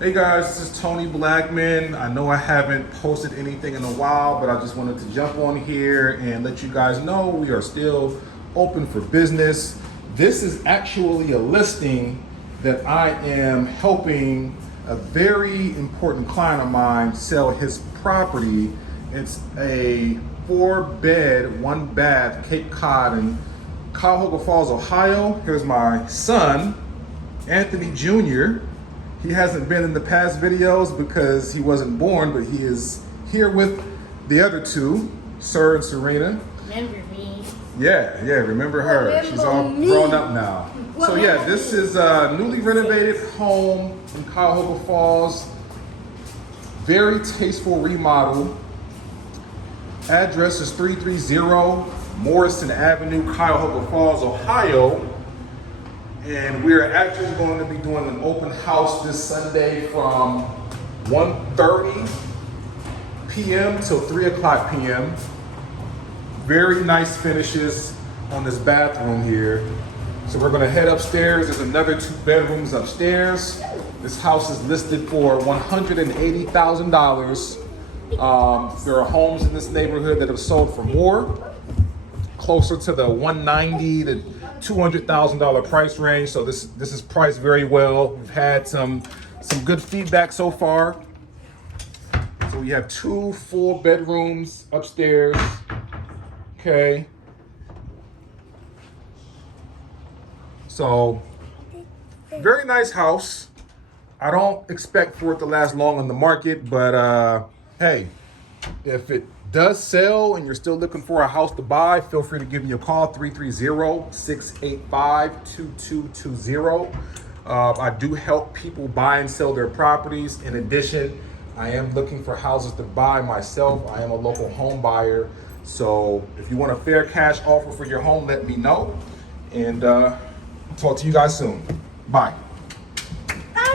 Hey guys, this is Tony Blackmon. I know I haven't posted anything in a while, but I just wanted to jump on here and let you guys know we are still open for business. This is actually a listing that I am helping a very important client of mine sell his property. It's a 4-bed, 1-bath Cape Cod in Cuyahoga Falls, Ohio. Here's my son, Anthony Jr. He hasn't been in the past videos because he wasn't born, but he is here with the other two, Sir and Serena. Remember me. Yeah, remember her. Remember She's all me. grown up now. So yeah, this is a newly renovated home in Cuyahoga Falls. Very tasteful remodel. Address is 330 Morrison Avenue, Cuyahoga Falls, Ohio. And we're actually going to be doing an open house this Sunday from 1:30 p.m. till 3 o'clock p.m. Very nice finishes on this bathroom here. So we're going to head upstairs. There's another 2 bedrooms upstairs. This house is listed for $180,000. There are homes in this neighborhood that have sold for more, closer to the $190,000 to $200,000 price range. So this is priced very well. We've had some good feedback so far. So we have 2 full bedrooms upstairs. Okay. So very nice house. I don't expect for it to last long on the market, but hey, if it does sell and you're still looking for a house to buy, feel free to give me a call, 330-685-2220. I do help people buy and sell their properties. In addition, I am looking for houses to buy myself. I am a local home buyer. So if you want a fair cash offer for your home, let me know. And talk to you guys soon. Bye.